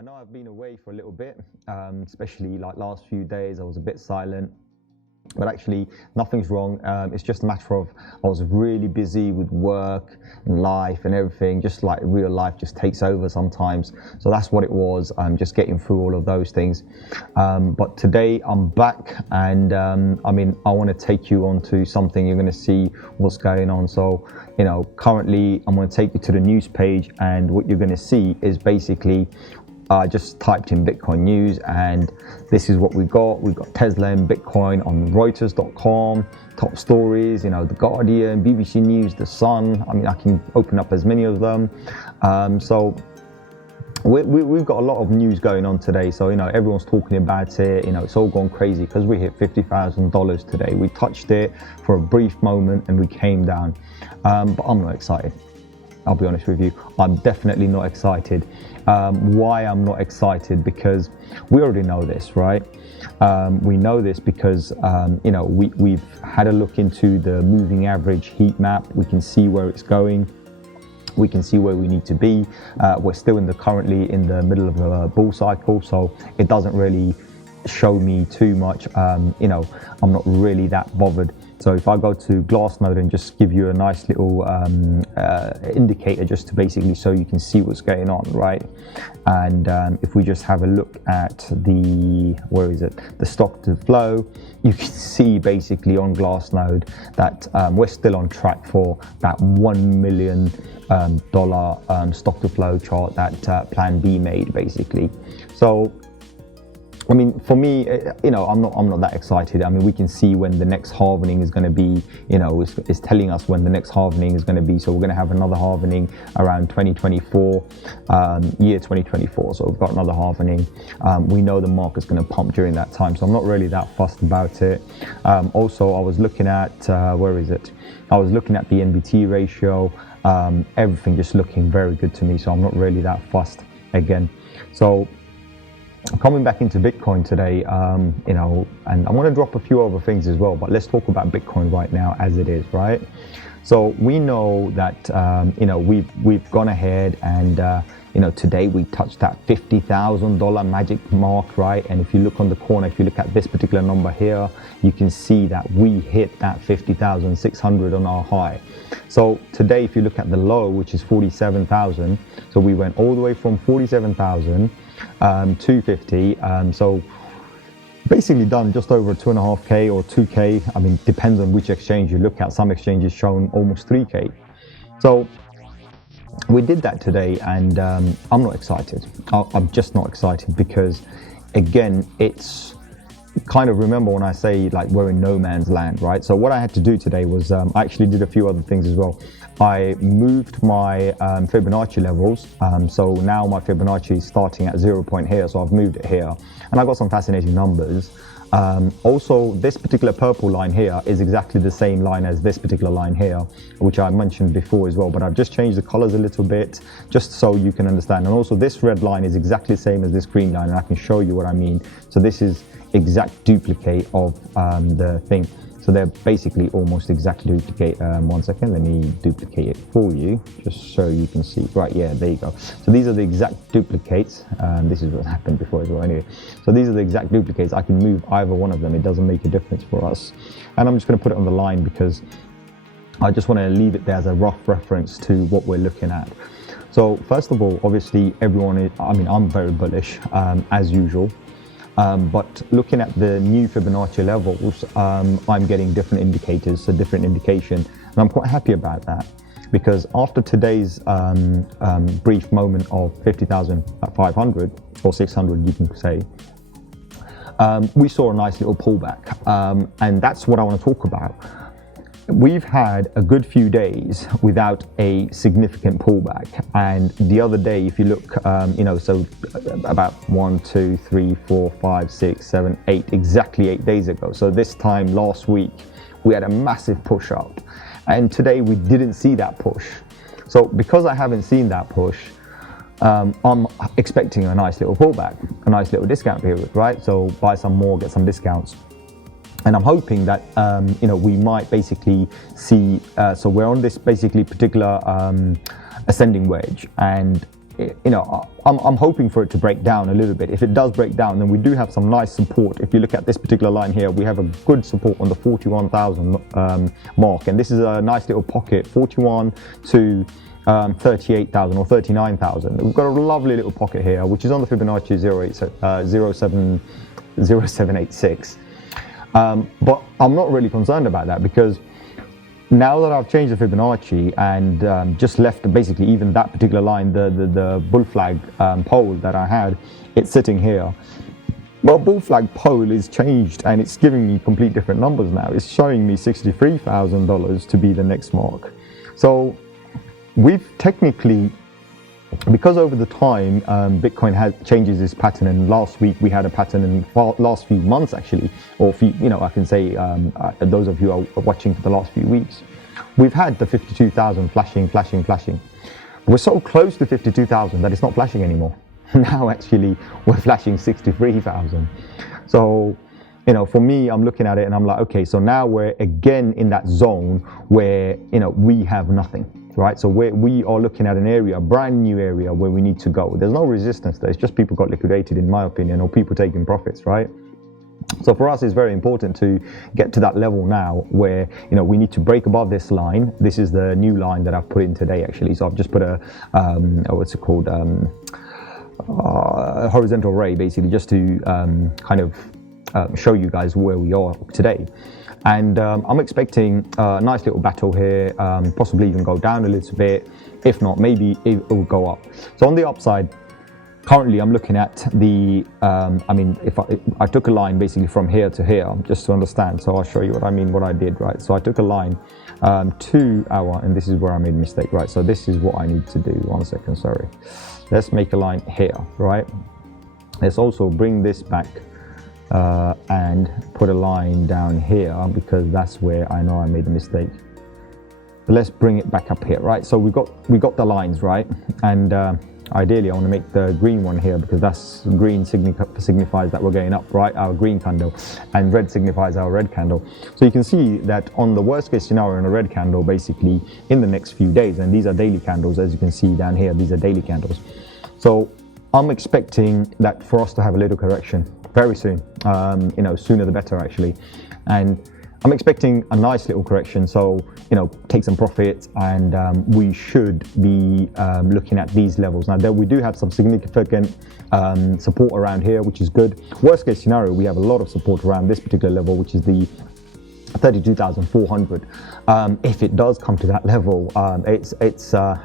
I know I've been away for a little bit, especially like last few days. I was a bit silent, but actually nothing's wrong. It's just a matter of I was really busy with work and life and everything, just like real life just takes over sometimes. So that's what it was. I'm just getting through all of those things. But today I'm back, and I want to take you onto something. You're going to see what's going on. So, currently I'm going to take you to the news page, and what you're going to see is basically I just typed in Bitcoin news, and this is what we got. We've got Tesla and Bitcoin on Reuters.com, top stories, The Guardian, BBC News, The Sun. I can open up as many of them. So we've got a lot of news going on today. So, everyone's talking about it. It's all gone crazy because we hit $50,000 today. We touched it for a brief moment and we came down. But I'm not excited. I'll be honest with you, I'm definitely not excited. Why I'm not excited? Because we already know this, right? We know this because, we've had a look into the moving average heat map. We can see where it's going. We can see where we need to be. We're still currently in the middle of a bull cycle, so it doesn't really show me too much. I'm not really that bothered. So if I go to Glassnode and just give you a nice little indicator, just to basically so you can see what's going on, right? And if we just have a look at the stock to flow, you can see basically on Glassnode that we're still on track for that $1 million stock to flow chart that Plan B made basically. So for me, I'm not that excited. We can see when the next halvening is going to be. It's telling us when the next halvening is going to be. So we're going to have another halvening around 2024, year 2024. So we've got another halvening. We know the market's going to pump during that time. So I'm not really that fussed about it. Also, I was looking at I was looking at the NVT ratio. Everything just looking very good to me. So I'm not really that fussed again. So coming back into Bitcoin today, and I want to drop a few other things as well, but let's talk about Bitcoin right now as it is, right? So we know that, we've gone ahead and, today we touched that $50,000 magic mark, right? And if you look on the corner, if you look at this particular number here, you can see that we hit that 50,600 on our high. So today, if you look at the low, which is 47,000, so we went all the way from 47,000 to 50, so basically done just over 2.5K or 2K. Depends on which exchange you look at. Some exchanges shown almost 3K. So we did that today, and I'm not excited. I'm just not excited because, again, it's kind of, remember when I say like we're in no man's land, right? So what I had to do today was I actually did a few other things as well. I moved my Fibonacci levels, so now my Fibonacci is starting at 0 point here, so I've moved it here, and I got some fascinating numbers. Also, this particular purple line here is exactly the same line as this particular line here, which I mentioned before as well, but I've just changed the colors a little bit just so you can understand. And also this red line is exactly the same as this green line, and I can show you what I mean. So this is exact duplicate of the thing. So they're basically almost exactly duplicate. One second, let me duplicate it for you, just so you can see. Right, yeah, there you go. So these are the exact duplicates. This is what happened before as well. Anyway, so these are the exact duplicates. I can move either one of them. It doesn't make a difference for us. And I'm just going to put it on the line because I just want to leave it there as a rough reference to what we're looking at. So first of all, obviously everyone is, I'm very bullish as usual. But looking at the new Fibonacci levels, I'm getting different indicators, so different indication, and I'm quite happy about that because after today's brief moment of 50,500 or 600, you can say, we saw a nice little pullback, and that's what I want to talk about. We've had a good few days without a significant pullback, and the other day, if you look, so about 1, 2, 3, 4, 5, 6, 7, 8, exactly 8 days ago. So this time last week, we had a massive push up, and today we didn't see that push. So because I haven't seen that push, I'm expecting a nice little pullback, a nice little discount period, right? So buy some more, get some discounts. And I'm hoping that, we might basically see, so we're on this basically particular ascending wedge, and I'm hoping for it to break down a little bit. If it does break down, then we do have some nice support. If you look at this particular line here, we have a good support on the 41,000 mark, and this is a nice little pocket, 41 to 38,000 or 39,000. We've got a lovely little pocket here, which is on the Fibonacci 0786. But I'm not really concerned about that, because now that I've changed the Fibonacci and just left basically even that particular line, the bull flag pole that I had, it's sitting here. Well, bull flag pole is changed and it's giving me complete different numbers now. It's showing me $63,000 to be the next mark. So we've technically, because over the time Bitcoin changes its pattern, and last week we had a pattern in last few months actually, or I can say those of you who are watching for the last few weeks, we've had the 52,000 flashing. We're so close to 52,000 that it's not flashing anymore. Now actually we're flashing 63,000. So for me, I'm looking at it and I'm like, okay, so now we're again in that zone where we have nothing. Right, so we are looking at an area, a brand new area where we need to go. There's no resistance there. It's just people got liquidated, in my opinion, or people taking profits, right? So for us, it's very important to get to that level now where we need to break above this line. This is the new line that I've put in today, actually. So I've just put a what's it called, a horizontal ray, basically, just to kind of show you guys where we are today. And I'm expecting a nice little battle here, possibly even go down a little bit. If not, maybe it will go up. So on the upside, currently I'm looking at the, if I took a line basically from here to here, just to understand. So I'll show you what I mean, what I did, right? So I took a line to our, and this is where I made a mistake, right? So this is what I need to do. 1 second, sorry. Let's make a line here, right? Let's also bring this back and put a line down here, because that's where I know I made a mistake. But let's bring it back up here, right? So we got the lines, right? And ideally I want to make the green one here, because that's green signifies that we're going up, right? Our green candle, and red signifies our red candle. So you can see that on the worst case scenario in a red candle, basically in the next few days, and these are daily candles, as you can see down here, these are daily candles. So I'm expecting that for us to have a little correction very soon, sooner the better actually. And I'm expecting a nice little correction, so take some profits, and we should be looking at these levels. Now we do have some significant support around here, which is good. Worst case scenario, we have a lot of support around this particular level, which is the 32,400. If it does come to that level, it's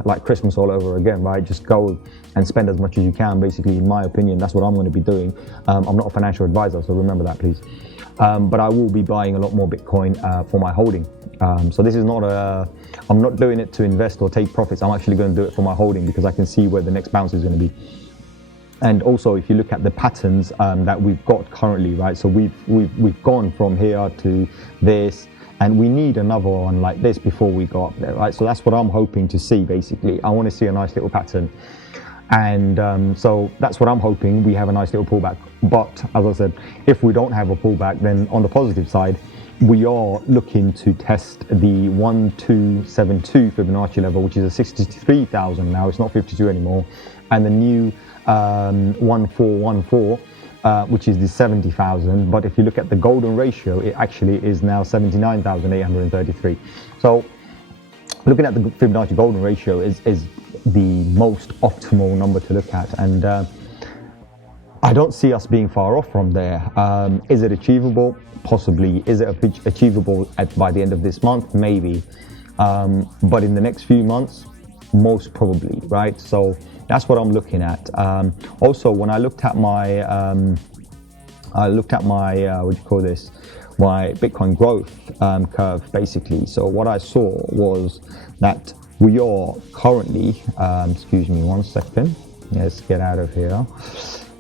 like Christmas all over again, right? Just go and spend as much as you can, basically, in my opinion. That's what I'm going to be doing. I'm not a financial advisor, so remember that, please. But I will be buying a lot more Bitcoin for my holding. So this is not I'm not doing it to invest or take profits. I'm actually going to do it for my holding, because I can see where the next bounce is going to be. And also, if you look at the patterns that we've got currently, right? So we've gone from here to this, and we need another one like this before we go up there, right? So that's what I'm hoping to see, basically. I want to see a nice little pattern. And so that's what I'm hoping. We have a nice little pullback. But as I said, if we don't have a pullback, then on the positive side, we are looking to test the 1272 Fibonacci level, which is a 63,000 now. It's not 52 anymore. And the new 1414, which is the 70,000. But if you look at the golden ratio, it actually is now 79,833. So looking at the Fibonacci golden ratio is the most optimal number to look at, and I don't see us being far off from there. Is it achievable? Possibly. Is it achievable by the end of this month? Maybe. But in the next few months, most probably, right? So that's what I'm looking at. Also, when I looked at my what do you call this? My Bitcoin growth curve, basically. So what I saw was that we are currently, excuse me 1 second, let's get out of here.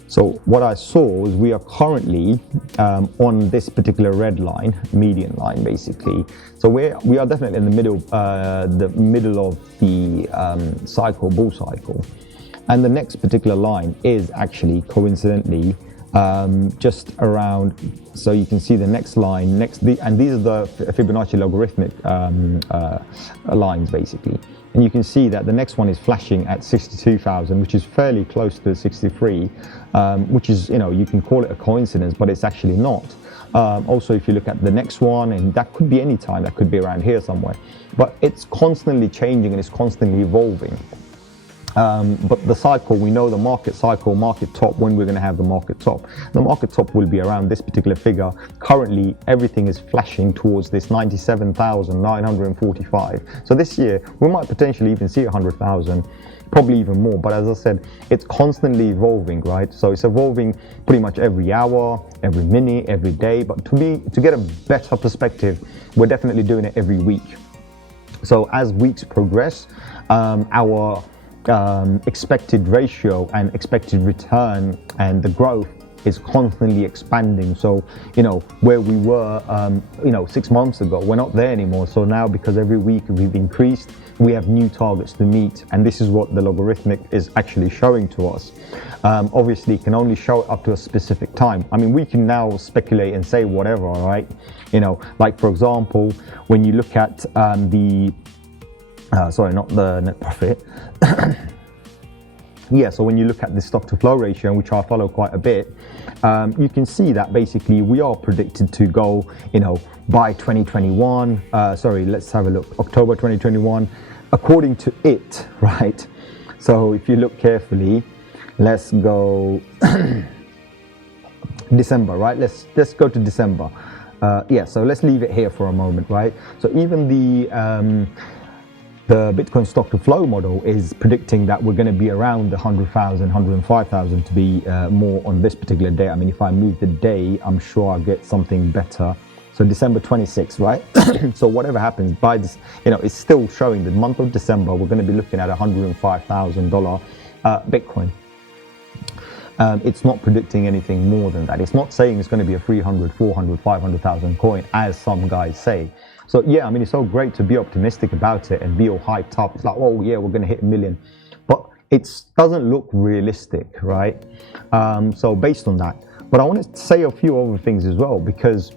So what I saw was we are currently on this particular red line, median line, basically. So we are definitely in the middle of the cycle, bull cycle. And the next particular line is actually coincidentally just around, so you can see the next line, and these are the Fibonacci logarithmic lines, basically. and you can see that the next one is flashing at 62,000, which is fairly close to 63, which is, you can call it a coincidence, but it's actually not. Also, if you look at the next one, and that could be any time, that could be around here somewhere, but it's constantly changing and it's constantly evolving. But the cycle, we know the market cycle, market top, when we're going to have the market top. The market top will be around this particular figure. Currently, everything is flashing towards this 97,945. So this year, we might potentially even see 100,000, probably even more. But as I said, it's constantly evolving, right? So it's evolving pretty much every hour, every minute, every day. But to get a better perspective, we're definitely doing it every week. So as weeks progress, our expected ratio and expected return and the growth is constantly expanding. So where we were 6 months ago, we're not there anymore. So now, because every week we've increased, we have new targets to meet, and this is what the logarithmic is actually showing to us. Obviously, it can only show it up to a specific time. I mean, we can now speculate and say whatever, right? Like for example, when you look at not the net profit. Yeah, so when you look at the stock to flow ratio, which I follow quite a bit, you can see that basically we are predicted to go, by 2021. Let's have a look. October 2021, according to it, right? So if you look carefully, let's go December, right? Let's go to December. So let's leave it here for a moment, right? So even the Bitcoin stock to flow model is predicting that we're going to be around the 100,000, 105,000 to be more on this particular day. I mean, if I move the day, I'm sure I'll get something better. So December 26th, right? So whatever happens by this, it's still showing the month of December, we're going to be looking at $105,000 Bitcoin. It's not predicting anything more than that. It's not saying it's going to be a 300, 400, 500,000 coin, as some guys say. So yeah, I mean, it's so great to be optimistic about it and be all hyped up. It's like, oh yeah, we're going to hit 1 million. But it doesn't look realistic, right? So based on that. But I want to say a few other things as well, because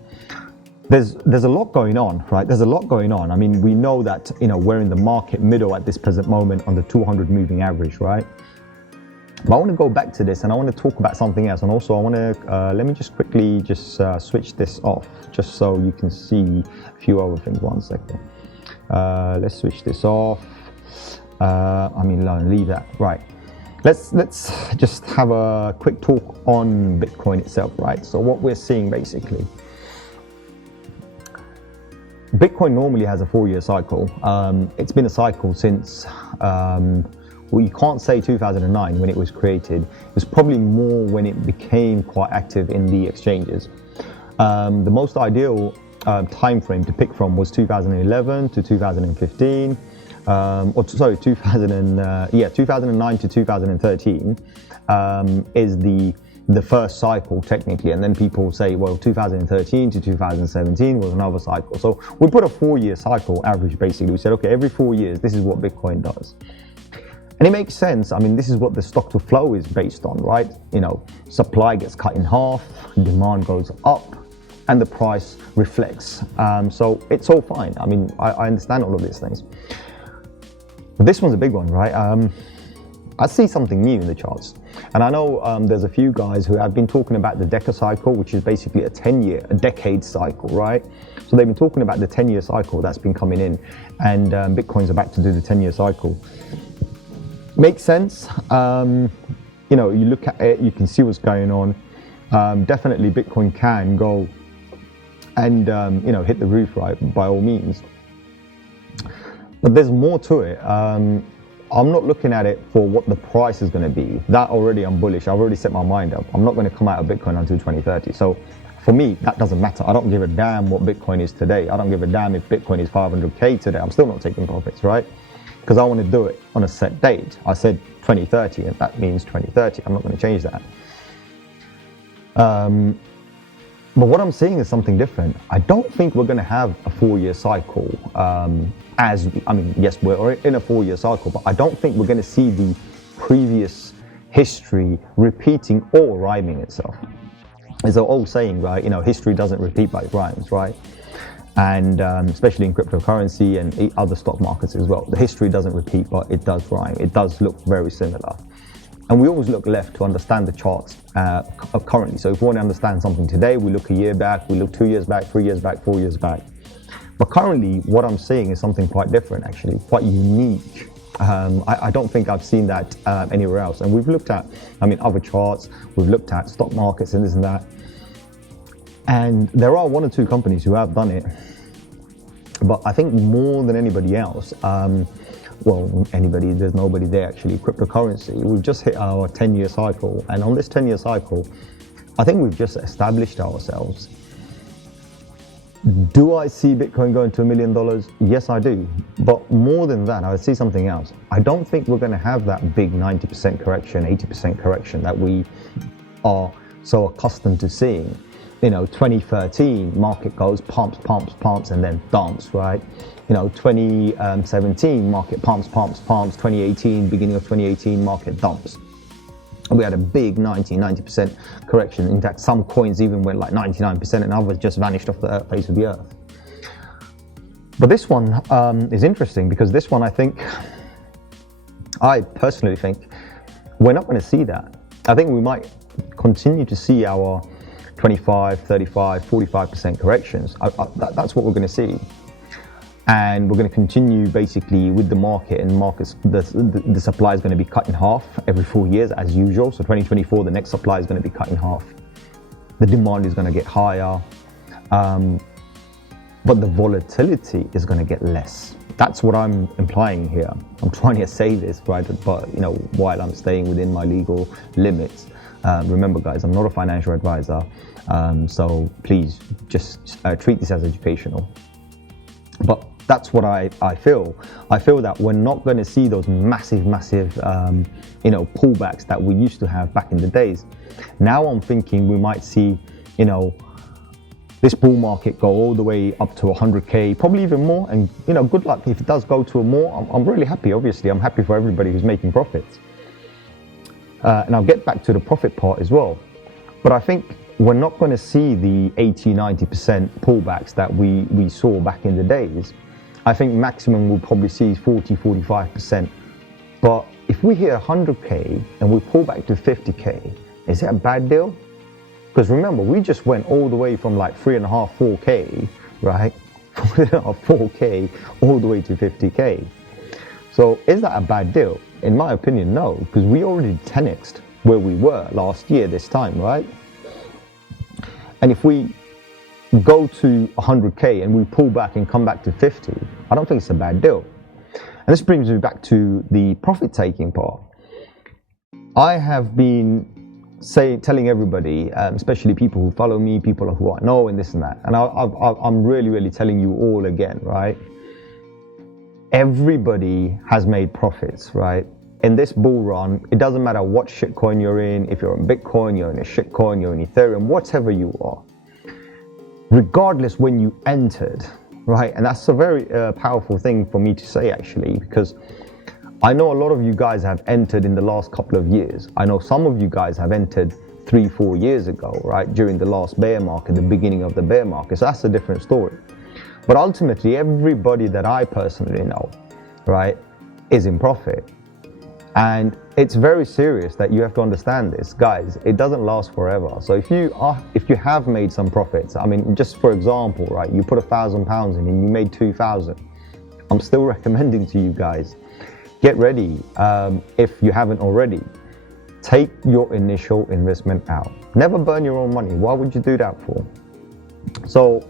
there's a lot going on, right? There's a lot going on. I mean, we know that, we're in the market middle at this present moment on the 200 moving average, right? But I want to go back to this and I want to talk about something else. And also I want to, let me just quickly switch this off, just so you can see a few other things. 1 second. Let's switch this off. Leave that. Right. Let's just have a quick talk on Bitcoin itself, right? So what we're seeing basically, Bitcoin normally has a 4-year cycle. It's been a cycle since, well, you can't say 2009 when it was created. It was probably more when it became quite active in the exchanges. The most ideal time frame to pick from was 2011 to 2015, 2009 to 2013 is the first cycle technically, and then people say, well, 2013 to 2017 was another cycle. So we put a 4-year cycle average basically. We said, okay, every 4 years, this is what Bitcoin does. And it makes sense. I mean, this is what the stock to flow is based on, right? Supply gets cut in half, demand goes up, and the price reflects. So it's all fine. I mean, I understand all of these things. But this one's a big one, right? I see something new in the charts. And I know there's a few guys who have been talking about the Deca cycle, which is basically a decade cycle, right? So they've been talking about the 10-year cycle that's been coming in, and Bitcoin's about to do the 10-year cycle. Makes sense. You look at it, you can see what's going on. Definitely Bitcoin can go and hit the roof, right, by all means. But there's more to it. I'm not looking at it for what the price is going to be. That already I'm bullish. I've already set my mind up. I'm not going to come out of Bitcoin until 2030. So for me, that doesn't matter. I don't give a damn what Bitcoin is today. I don't give a damn if Bitcoin is 500K today. I'm still not taking profits, right? Because I want to do it on a set date. I said 2030, and that means 2030. I'm not going to change that. But what I'm seeing is something different. I don't think we're going to have a 4-year cycle. Yes, we're in a 4-year cycle, but I don't think we're going to see the previous history repeating or rhyming itself. There's an old saying, right? History doesn't repeat but it rhymes, right? and especially in cryptocurrency and other stock markets as well. The history doesn't repeat, but it does rhyme. It does look very similar. And we always look left to understand the charts currently. So if we want to understand something today, we look a year back, we look 2 years back, 3 years back, 4 years back. But currently, what I'm seeing is something quite different, actually, quite unique. I don't think I've seen that anywhere else. And we've looked at, other charts, we've looked at stock markets and this and that. And there are 1 or 2 companies who have done it. But I think more than anybody else, there's nobody there actually, cryptocurrency, we've just hit our 10-year cycle. And on this 10-year cycle, I think we've just established ourselves. Do I see Bitcoin going to $1 million? Yes, I do. But more than that, I see something else. I don't think we're going to have that big 90% correction, 80% correction that we are so accustomed to seeing. 2013, market goes pumps, and then dumps, right? 2017, market pumps. 2018, beginning of 2018, market dumps. We had a big 90% correction. In fact, some coins even went like 99% and others just vanished off the face of the earth. But this one is interesting because this one, I personally think we're not going to see that. I think we might continue to see our 25, 35, 45% corrections. That's what we're going to see. And we're going to continue basically with the market, and the supply is going to be cut in half every 4 years as usual. So 2024, the next supply is going to be cut in half. The demand is going to get higher, but the volatility is going to get less. That's what I'm implying here. I'm trying to say this, right? But while I'm staying within my legal limits. Remember, guys, I'm not a financial advisor, so please just treat this as educational. But that's what I feel. I feel that we're not going to see those massive, pullbacks that we used to have back in the days. Now I'm thinking we might see, this bull market go all the way up to 100K, probably even more. And, good luck if it does go to more. I'm really happy, obviously. I'm happy for everybody who's making profits. And I'll get back to the profit part as well. But I think we're not going to see the 80-90% pullbacks that we saw back in the days. I think maximum we'll probably see is 40-45%. But if we hit 100K and we pull back to 50K, is that a bad deal? Because remember, we just went all the way from like 3.5, 4K, right? 4K all the way to 50K. So is that a bad deal? In my opinion, no, because we already 10x'd where we were last year this time, right? And if we go to 100K and we pull back and come back to 50, I don't think it's a bad deal. And this brings me back to the profit taking part. I have been telling everybody, especially people who follow me, people who I know and this and that, and I'm really telling you all again, right? Everybody has made profits, right? In this bull run, it doesn't matter what shitcoin you're in, if you're in Bitcoin, you're in a shitcoin, you're in Ethereum, whatever you are. Regardless when you entered, right? And that's a very powerful thing for me to say, actually, because I know a lot of you guys have entered in the last couple of years. I know some of you guys have entered 3-4 years ago, right? During the last bear market, the beginning of the bear market. So that's a different story. But ultimately, everybody that I personally know, right, is in profit. And it's very serious that you have to understand this, guys. It doesn't last forever. So if you have made some profits, just for example, right, you put £1,000 in and you made 2,000. I'm still recommending to you guys, get ready. If you haven't already, take your initial investment out. Never burn your own money. Why would you do that for? So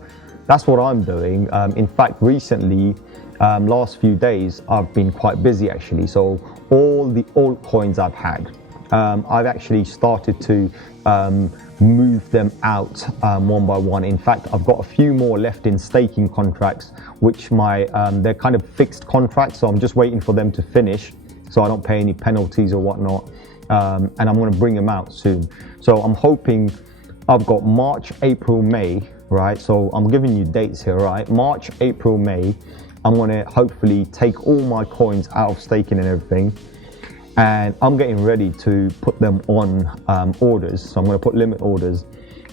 that's what I'm doing. In fact, recently, last few days, I've been quite busy actually. So all the altcoins I've had, I've actually started to move them out one by one. In fact, I've got a few more left in staking contracts, which they're kind of fixed contracts. So I'm just waiting for them to finish so I don't pay any penalties or whatnot. And I'm going to bring them out soon. So I'm hoping I've got March, April, May, right? So I'm giving you dates here, right? March, April, May. I'm going to hopefully take all my coins out of staking and everything. And I'm getting ready to put them on orders. So I'm going to put limit orders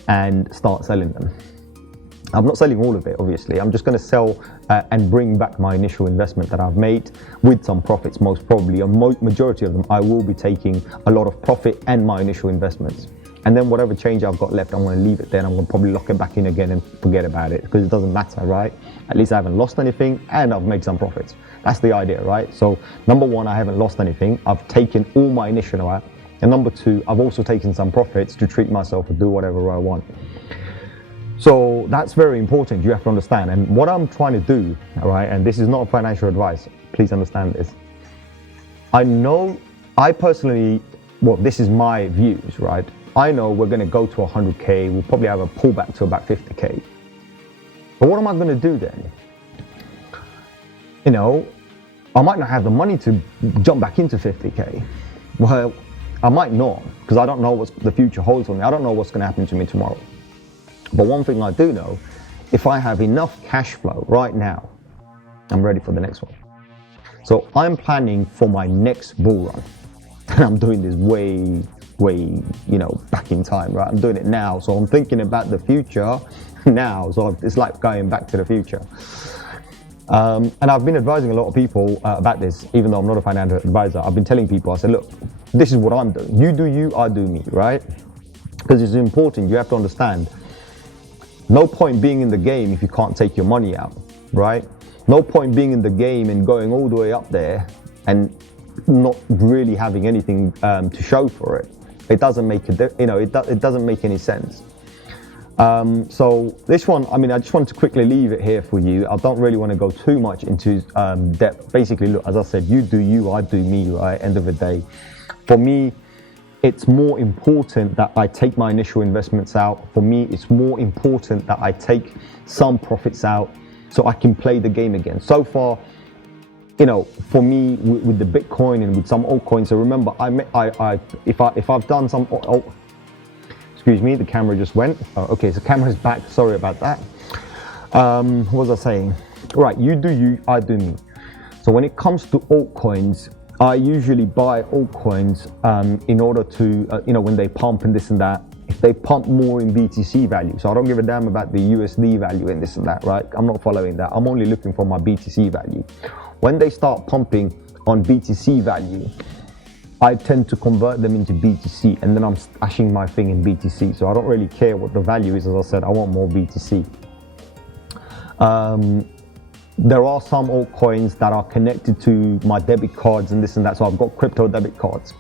and start selling them. I'm not selling all of it, obviously. I'm just going to sell and bring back my initial investment that I've made with some profits, most probably. A majority of them, I will be taking a lot of profit and my initial investments. And then whatever change I've got left, I'm going to leave it there and I'm going to probably lock it back in again and forget about it because it doesn't matter, right? At least I haven't lost anything and I've made some profits. That's the idea, right? So number one, I haven't lost anything. I've taken all my initial out. And number two, I've also taken some profits to treat myself and do whatever I want. So that's very important. You have to understand. And what I'm trying to do, all right, and this is not financial advice, please understand this. I personally, well, this is my views, right? I know we're going to go to 100K. We'll probably have a pullback to about 50K. But what am I going to do then? You know, I might not have the money to jump back into 50K. Well, I might not, because I don't know what the future holds for me. I don't know what's going to happen to me tomorrow. But one thing I do know, if I have enough cash flow right now, I'm ready for the next one. So I'm planning for my next bull run. And I'm doing this way, back in time, right? I'm doing it now. So I'm thinking about the future now. So it's like going back to the future. And I've been advising a lot of people about this, even though I'm not a financial advisor. I've been telling people, I said, look, this is what I'm doing. You do you, I do me, right? Because it's important. You have to understand. No point being in the game if you can't take your money out, right? No point being in the game and going all the way up there and not really having anything to show for it. It doesn't make it doesn't make any sense. So this one, I mean, I just want to quickly leave it here for you. I don't really want to go too much into depth. Basically, look, as I said, you do you, I do me, right? End of the day. For me, it's more important that I take my initial investments out. For me, it's more important that I take some profits out so I can play the game again. So far, for me, with the Bitcoin and with some altcoins, so remember, if I've done some, excuse me, the camera just went. Oh, okay, so camera's back. Sorry about that. What was I saying? Right, you do you, I do me. So when it comes to altcoins, I usually buy altcoins in order to, when they pump and this and that, if they pump more in BTC value. So I don't give a damn about the USD value and this and that, right? I'm not following that. I'm only looking for my BTC value. When they start pumping on BTC value, I tend to convert them into BTC and then I'm stashing my thing in BTC. So I don't really care what the value is. As I said, I want more BTC. There are some altcoins that are connected to my debit cards and this and that. So I've got crypto debit cards.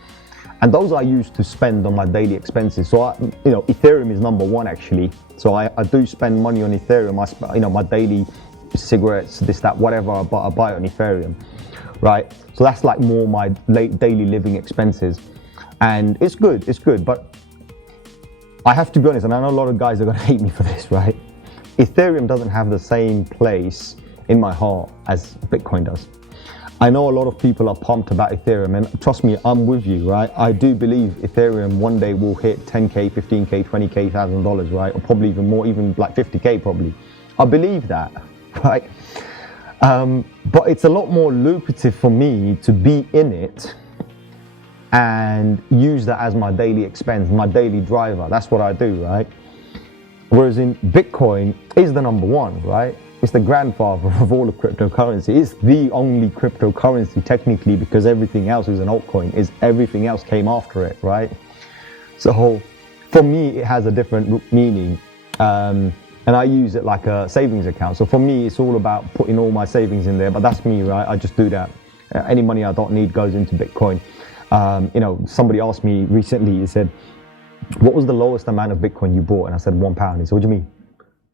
And those I use to spend on my daily expenses. So, Ethereum is number one, actually. So I do spend money on Ethereum. My daily cigarettes, this, that, whatever I buy on Ethereum, right? So that's like more my daily living expenses. And it's good. But I have to be honest, and I know a lot of guys are going to hate me for this, right? Ethereum doesn't have the same place in my heart as Bitcoin does. I know a lot of people are pumped about Ethereum, and trust me, I'm with you, right? I do believe Ethereum one day will hit 10K, 15K, 20K, $1,000, right? Or probably even more, even like 50K probably. I believe that, right? But it's a lot more lucrative for me to be in it and use that as my daily expense, my daily driver. That's what I do, right? Whereas in Bitcoin is the number one, right? It's the grandfather of all of cryptocurrency. It's the only cryptocurrency technically, because everything else is an altcoin. Everything else came after it, right? So for me, it has a different meaning. And I use it like a savings account. So for me, it's all about putting all my savings in there, but that's me, right? I just do that. Any money I don't need goes into Bitcoin. Somebody asked me recently, he said, what was the lowest amount of Bitcoin you bought? And I said, £1. He said, what do you mean?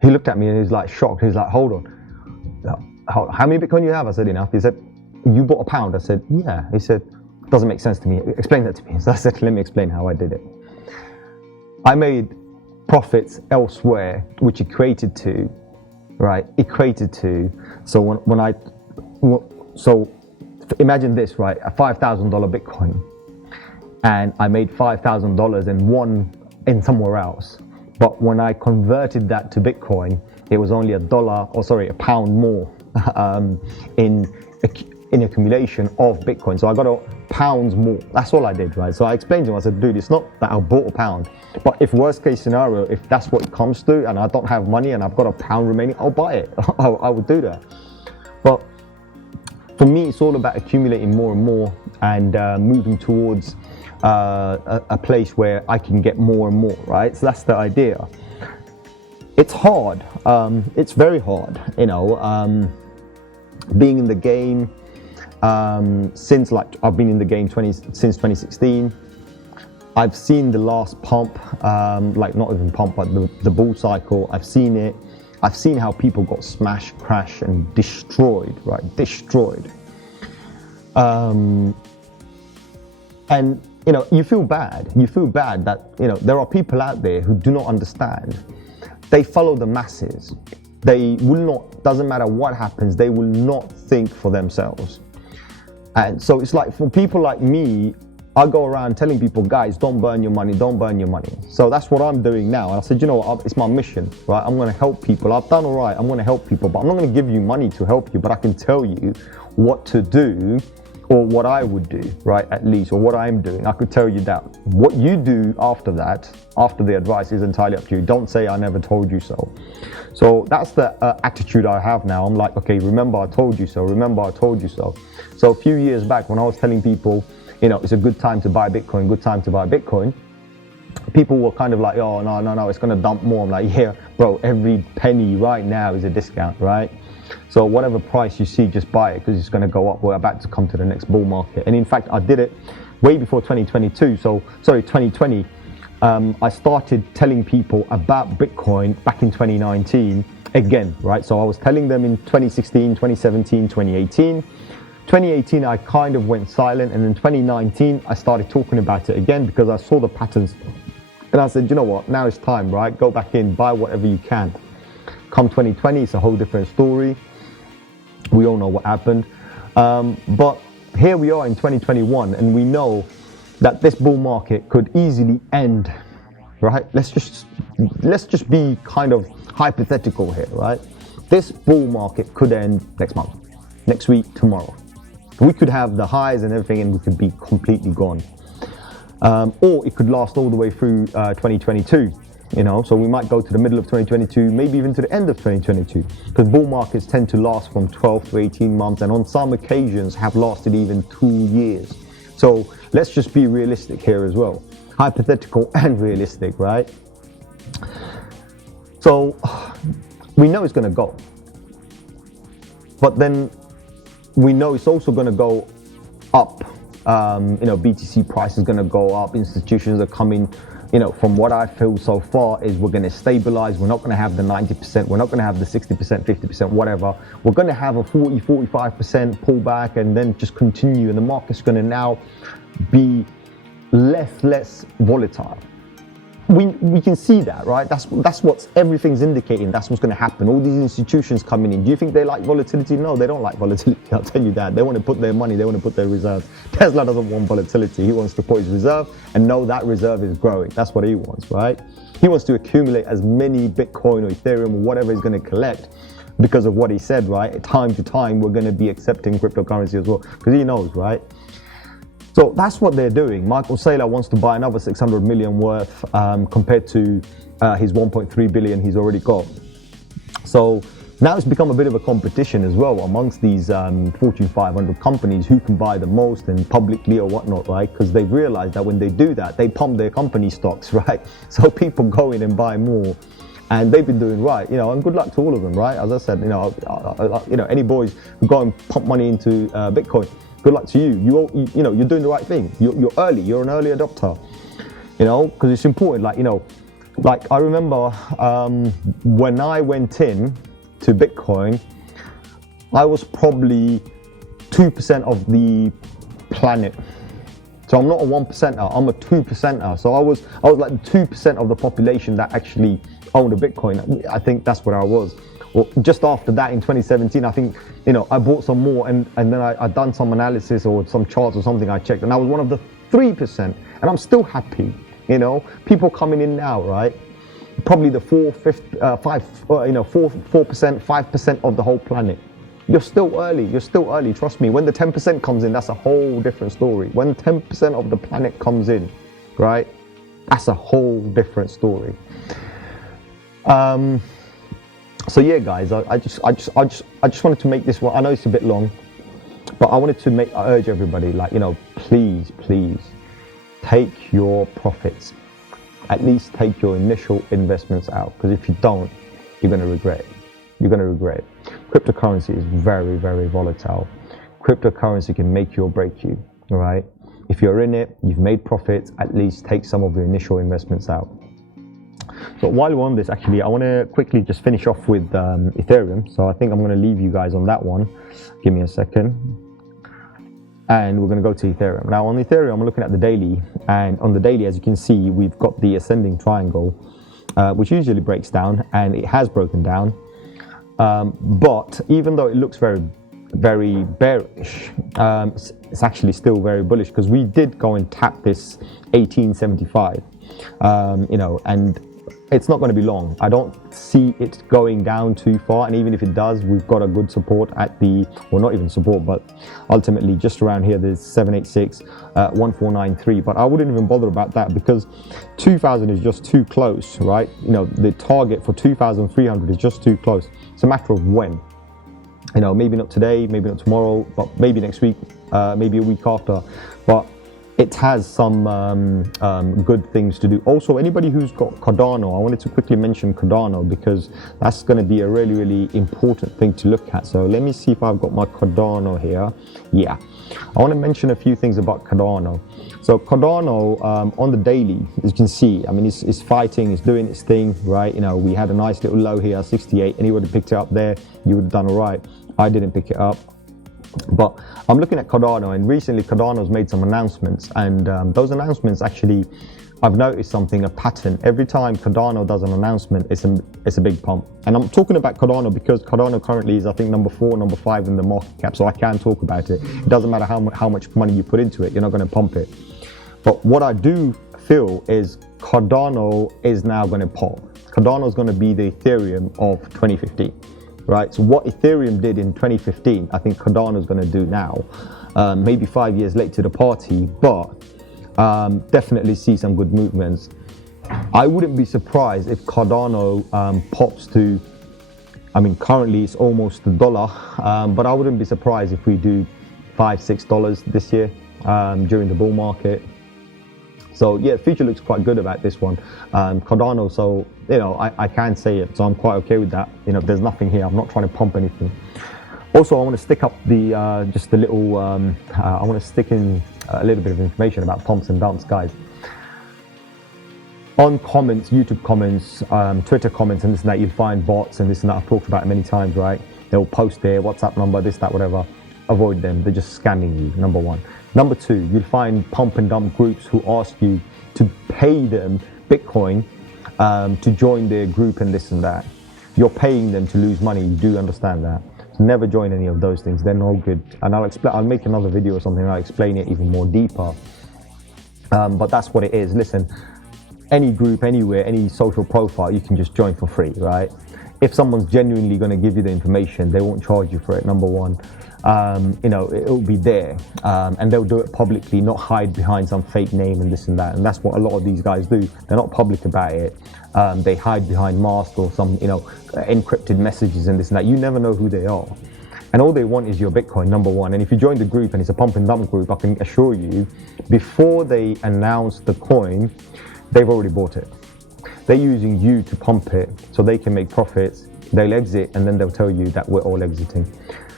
He looked at me and he was like shocked. He was like, hold on. How many Bitcoin you have? I said, enough. He said, you bought £1? I said, yeah. He said, doesn't make sense to me. Explain that to me. So I said, let me explain how I did it. I made profits elsewhere, which equated to, right? So so imagine this, right? A $5,000 Bitcoin. And I made $5,000 and one in somewhere else. But when I converted that to Bitcoin, it was only a pound more in accumulation of Bitcoin. So I got pounds more. That's all I did, right? So I explained to him, I said, dude, it's not that I bought a pound, but if worst case scenario, if that's what it comes to and I don't have money and I've got a pound remaining, I'll buy it. I would do that. But for me, it's all about accumulating more and more and moving towards a place where I can get more and more, right? So that's the idea. It's hard. It's very hard, you know, being in the game since, like, I've been in the game since 2016. I've seen the last pump, like not even pump, but the bull cycle. I've seen it. I've seen how people got smashed, crashed, and destroyed, right? Destroyed. And, you know, you feel bad. You feel bad that, you know, there are people out there who do not understand. They follow the masses. They will not, doesn't matter what happens, they will not think for themselves. And so it's like, for people like me, I go around telling people, guys, don't burn your money, don't burn your money. So that's what I'm doing now. And I said, you know what, it's my mission, right? I'm gonna help people. I've done all right, I'm gonna help people, but I'm not gonna give you money to help you, but I can tell you what to do, or what I would do, right, at least, or what I'm doing. I could tell you that. What you do after that, after the advice, is entirely up to you. Don't say I never told you so. So that's the attitude I have now. I'm like, okay, remember I told you so, remember I told you so. So a few years back, when I was telling people, you know, it's a good time to buy Bitcoin, good time to buy Bitcoin, people were kind of like, oh, no, it's gonna dump more. I'm like, yeah, bro, every penny right now is a discount, right? So whatever price you see, just buy it, because it's going to go up. We're about to come to the next bull market. And in fact, I did it way before 2022. So, sorry, 2020. I started telling people about Bitcoin back in 2019 again, right? So I was telling them in 2016, 2017, 2018. 2018, I kind of went silent. And in 2019, I started talking about it again because I saw the patterns. And I said, you know what, now it's time, right? Go back in, buy whatever you can. Come 2020, it's a whole different story. We all know what happened. But here we are in 2021, and we know that this bull market could easily end, right? Let's just be kind of hypothetical here, right? This bull market could end next month, next week, tomorrow. We could have the highs and everything, and we could be completely gone. Or it could last all the way through 2022. You know, so we might go to the middle of 2022, maybe even to the end of 2022, because bull markets tend to last from 12 to 18 months, and on some occasions have lasted even 2 years. So let's just be realistic here as well. Hypothetical and realistic, right? So we know it's going to go, but then we know it's also going to go up. You know, BTC price is going to go up. Institutions are coming. You know, from what I feel so far is we're going to stabilize. We're not going to have the 90%. We're not going to have the 60%, 50%, whatever. We're going to have a 40, 45% pullback and then just continue. And the market's going to now be less volatile. We can see that, right? That's what everything's indicating. That's what's going to happen. All these institutions coming in. Do you think they like volatility? No, they don't like volatility. I'll tell you that. They want to put their money. They want to put their reserves. Tesla doesn't want volatility. He wants to put his reserve and know that reserve is growing. That's what he wants, right? He wants to accumulate as many Bitcoin or Ethereum or whatever he's going to collect because of what he said, right? Time to time, we're going to be accepting cryptocurrency as well, because he knows, right? So that's what they're doing. Michael Saylor wants to buy another 600 million worth compared to his 1.3 billion he's already got. So now it's become a bit of a competition as well amongst these Fortune 500 companies, who can buy the most and publicly or whatnot, right? Because they've realized that when they do that, they pump their company stocks, right? So people go in and buy more. And they've been doing right, you know, and good luck to all of them, right? As I said, you know, any boys who go and pump money into Bitcoin, good luck to you. You know, you're doing the right thing. You're early. You're an early adopter. You know, because it's important. Like, you know, like I remember when I went in to Bitcoin, I was probably 2% of the planet. So I'm not a 1%er. I'm a 2%er. So I was like 2% of the population that actually owned a Bitcoin. I think that's what I was. Well, just after that in 2017, I think, you know, I bought some more and then I done some analysis or some charts or something I checked, and I was one of the 3%, and I'm still happy, you know. People coming in now, right? Probably the 4%, 5% of the whole planet, You're still early, trust me. When the 10% comes in, that's a whole different story. When 10% of the planet comes in, right, that's a whole different story. So yeah, guys, I just wanted to make this one. I know it's a bit long, but I wanted to urge everybody, like, you know, please take your profits. At least take your initial investments out, because if you don't, you're going to regret it. You're going to regret it. Cryptocurrency is very, very volatile. Cryptocurrency can make you or break you, all right? If you're in it, you've made profits, at least take some of your initial investments out. So while we're on this, actually, I want to quickly just finish off with Ethereum. So I think I'm going to leave you guys on that one. Give me a second. And we're going to go to Ethereum. Now on Ethereum, I'm looking at the daily, and on the daily, as you can see, we've got the ascending triangle, which usually breaks down, and it has broken down. But even though it looks very, very bearish, it's actually still very bullish, because we did go and tap this 1875, you know, and it's not going to be long. I don't see it going down too far, and even if it does, we've got a good support at the, well, not even support, but ultimately just around here, there's 786, 1493, but I wouldn't even bother about that, because 2000 is just too close, right? You know, the target for 2300 is just too close. It's a matter of when. You know, maybe not today, maybe not tomorrow, but maybe next week, maybe a week after. But it has some good things to do. Also, anybody who's got Cardano, I wanted to quickly mention Cardano, because that's going to be a really, really important thing to look at. So let me see if I've got my Cardano here. Yeah, I want to mention a few things about Cardano. So Cardano on the daily, as you can see, I mean, it's fighting, it's doing its thing, right? You know, we had a nice little low here, 68. Anybody picked it up there, you would have done all right. I didn't pick it up. But I'm looking at Cardano, and recently Cardano's made some announcements, and those announcements actually, I've noticed something, a pattern. Every time Cardano does an announcement, it's a big pump. And I'm talking about Cardano because Cardano currently is, I think, number 4, number 5 in the market cap, so I can talk about it. It doesn't matter how much money you put into it, you're not going to pump it. But what I do feel is Cardano is now going to pop. Cardano is going to be the Ethereum of 2015. Right, so what Ethereum did in 2015, I think Cardano is going to do now. Maybe 5 years late to the party, but definitely see some good movements. I wouldn't be surprised if Cardano pops to, I mean, currently it's almost $1, but I wouldn't be surprised if we do $5, $6 this year during the bull market. So yeah, the future looks quite good about this one. Cardano, so, you know, I can say it, so I'm quite okay with that. You know, there's nothing here, I'm not trying to pump anything. Also, I want to stick up the, just a little, I want to stick in a little bit of information about pumps and dumps, guys. On comments, YouTube comments, Twitter comments, and this and that, you'll find bots and this and that. I've talked about it many times, right? They'll post their WhatsApp number, this, that, whatever. Avoid them, they're just scamming you, number one. Number two, you'll find pump and dump groups who ask you to pay them Bitcoin to join their group and this and that. You're paying them to lose money, you do understand that. So never join any of those things, they're no good. And I'll make another video or something, and I'll explain it even more deeper. But that's what it is. Listen, any group, anywhere, any social profile, you can just join for free, right? If someone's genuinely going to give you the information, they won't charge you for it, number one. You know, it'll be there, and they'll do it publicly, not hide behind some fake name and this and that. And that's what a lot of these guys do. They're not public about it. They hide behind masks or some, you know, encrypted messages and this and that. You never know who they are. And all they want is your Bitcoin, number one. And if you join the group and it's a pump and dump group, I can assure you, before they announce the coin, they've already bought it. They're using you to pump it so they can make profits. They'll exit, and then they'll tell you that we're all exiting.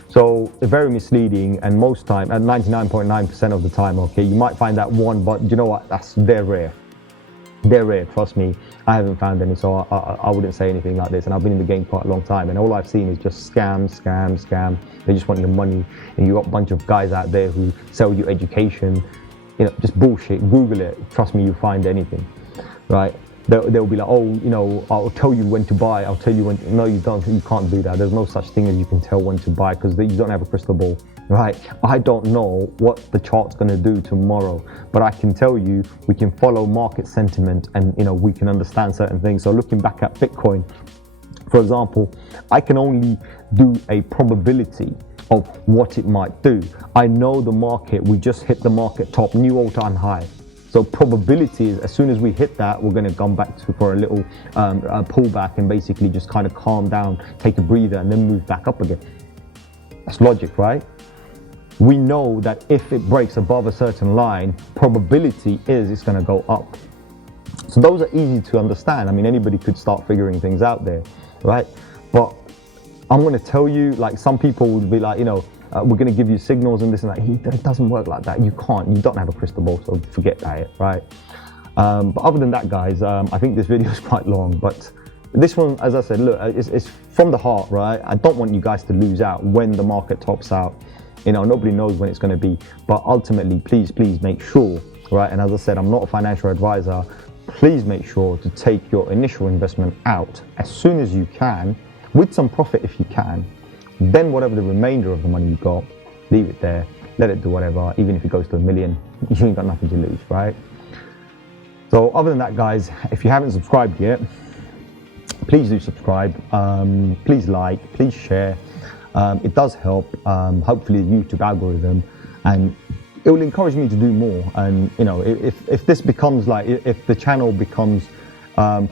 So very misleading, and most time, at 99.9% of the time, okay, you might find that one, but you know what, they're rare. They're rare, trust me. I haven't found any, so I wouldn't say anything like this, and I've been in the game quite a long time, and all I've seen is just scam. They just want your money, and you got a bunch of guys out there who sell you education, you know, just bullshit. Google it, trust me, you'll find anything, right? They'll be like, oh, you know, I'll tell you when to buy, I'll tell you when to... No, you don't, you can't do that. There's no such thing as you can tell when to buy, because you don't have a crystal ball, right? I don't know what the chart's going to do tomorrow, but I can tell you we can follow market sentiment, and, you know, we can understand certain things. So looking back at Bitcoin For example, I can only do a probability of what it might do. I know the market, we just hit the market top, new all-time high. So probability is, as soon as we hit that, we're going to come back for a little pullback and basically just kind of calm down, take a breather, and then move back up again. That's logic, right? We know that if it breaks above a certain line, probability is it's going to go up. So those are easy to understand. I mean, anybody could start figuring things out there, right? But I'm going to tell you, like, some people would be like, we're going to give you signals and this and that. It doesn't work like that. You don't have a crystal ball, so forget that, right? But other than that, guys, I think this video is quite long, but this one, as I said, look, it's from the heart, right? I don't want you guys to lose out when the market tops out. Nobody knows when it's going to be, but ultimately, please make sure, right? And as I said, I'm not a financial advisor. Please make sure to take your initial investment out as soon as you can, with some profit if you can. Then whatever the remainder of the money you got, leave it there, let it do whatever. Even if it goes to $1 million, you ain't got nothing to lose, right? So other than that, guys, if you haven't subscribed yet, please do subscribe. Please like, please share. It does help, hopefully the YouTube algorithm, and it will encourage me to do more. And if this becomes if the channel becomes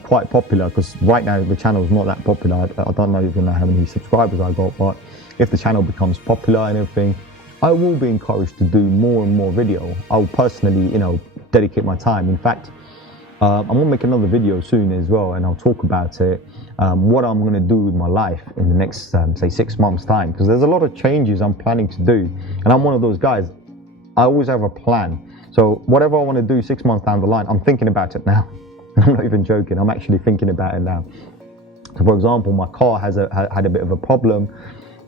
quite popular, because right now the channel is not that popular. I don't know even how many subscribers I got, but if the channel becomes popular and everything, I will be encouraged to do more and more video. I'll personally, dedicate my time. In fact, I'm gonna make another video soon as well, and I'll talk about it, what I'm gonna do with my life in the next, say, 6 months time, because there's a lot of changes I'm planning to do, and I'm one of those guys. I always have a plan. So whatever I want to do 6 months down the line, I'm thinking about it now. I'm not even joking. I'm actually thinking about it now. So for example, my car had a bit of a problem,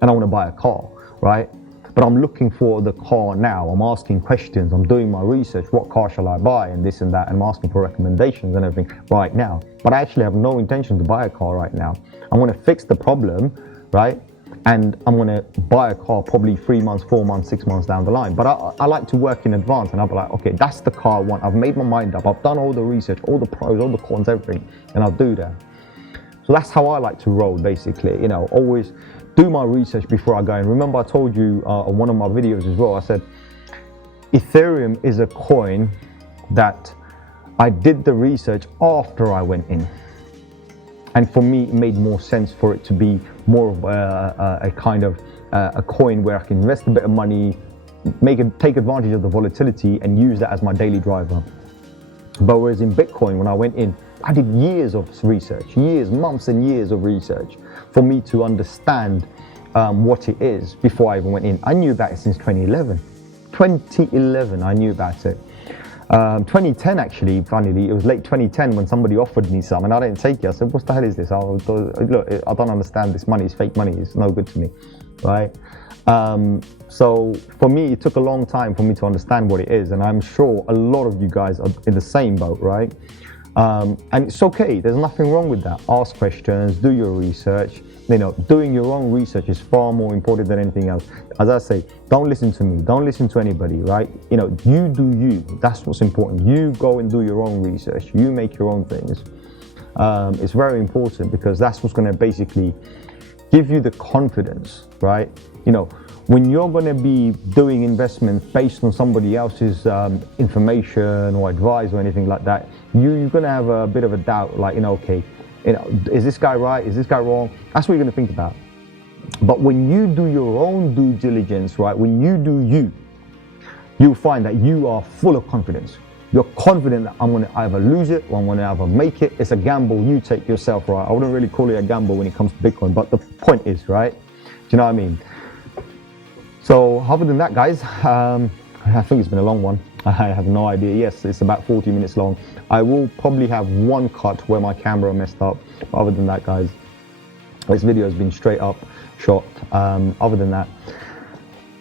and I want to buy a car, right? But I'm looking for the car now. I'm asking questions. I'm doing my research. What car shall I buy, and this and that, and I'm asking for recommendations and everything right now. But I actually have no intention to buy a car right now. I'm going to fix the problem, right? And I'm going to buy a car probably 3 months, 4 months, 6 months down the line. But I like to work in advance, and I'll be like, okay, that's the car I want. I've made my mind up. I've done all the research, all the pros, all the cons, everything, and I'll do that. So that's how I like to roll, basically. Always do my research before I go in. Remember, I told you on one of my videos as well, I said, Ethereum is a coin that I did the research after I went in. And for me, it made more sense for it to be more of a kind of a coin where I can invest a bit of money, take advantage of the volatility, and use that as my daily driver. But whereas in Bitcoin, when I went in, I did years of research, months and years of research for me to understand what it is before I even went in. I knew about it since 2011. 2011, I knew about it. 2010, actually, funnily, it was late 2010 when somebody offered me some, and I didn't take it. I said, what the hell is this? Look, I don't understand this money. It's fake money. It's no good to me, right? So for me, it took a long time for me to understand what it is, and I'm sure a lot of you guys are in the same boat, right? And it's okay. There's nothing wrong with that. Ask questions, do your research. Doing your own research is far more important than anything else. As I say, don't listen to me. Don't listen to anybody, right? You do you. That's what's important. You go and do your own research. You make your own things. It's very important, because that's what's going to basically give you the confidence, right? When you're going to be doing investments based on somebody else's information or advice or anything like that, you're going to have a bit of a doubt, like, okay, is this guy right? Is this guy wrong? That's what you're going to think about. But when you do your own due diligence, right, when you do you'll find that you are full of confidence. You're confident that I'm going to either lose it or I'm going to either make it. It's a gamble you take yourself, right? I wouldn't really call it a gamble when it comes to Bitcoin, but the point is, right? Do you know what I mean? So other than that, guys, I think it's been a long one. I have no idea. Yes, it's about 40 minutes long. I will probably have one cut where my camera messed up. But other than that, guys, this video has been straight up shot. Other than that,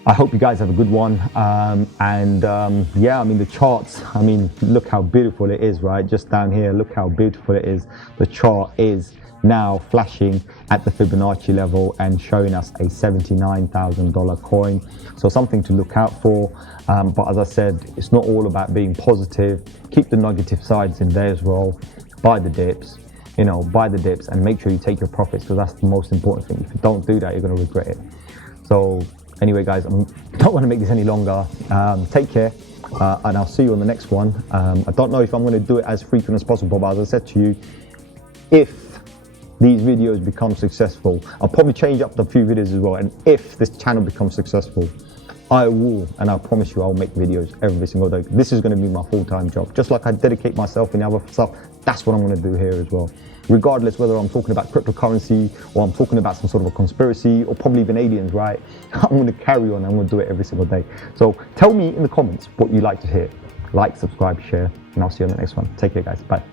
I hope you guys have a good one. Yeah, I mean, the charts, I mean, look how beautiful it is, right? Just down here, look how beautiful it is. The chart is now flashing at the Fibonacci level and showing us a $79,000 coin. So something to look out for. But as I said, it's not all about being positive. Keep the negative sides in there as well. Buy the dips. you know, buy the dips and make sure you take your profits, because that's the most important thing. If you don't do that, you're going to regret it. So anyway, guys, I don't want to make this any longer. Take care, and I'll see you on the next one. I don't know if I'm going to do it as frequent as possible, but as I said to you, if these videos become successful, I'll probably change up the few videos as well. And if this channel becomes successful, I will, and I promise you, I'll make videos every single day. This is going to be my full-time job. Just like I dedicate myself in the other stuff, that's what I'm going to do here as well. Regardless whether I'm talking about cryptocurrency or I'm talking about some sort of a conspiracy or probably even aliens, right? I'm going to carry on. I'm going to do it every single day. So tell me in the comments what you like to hear. Like, subscribe, share, and I'll see you on the next one. Take care, guys. Bye.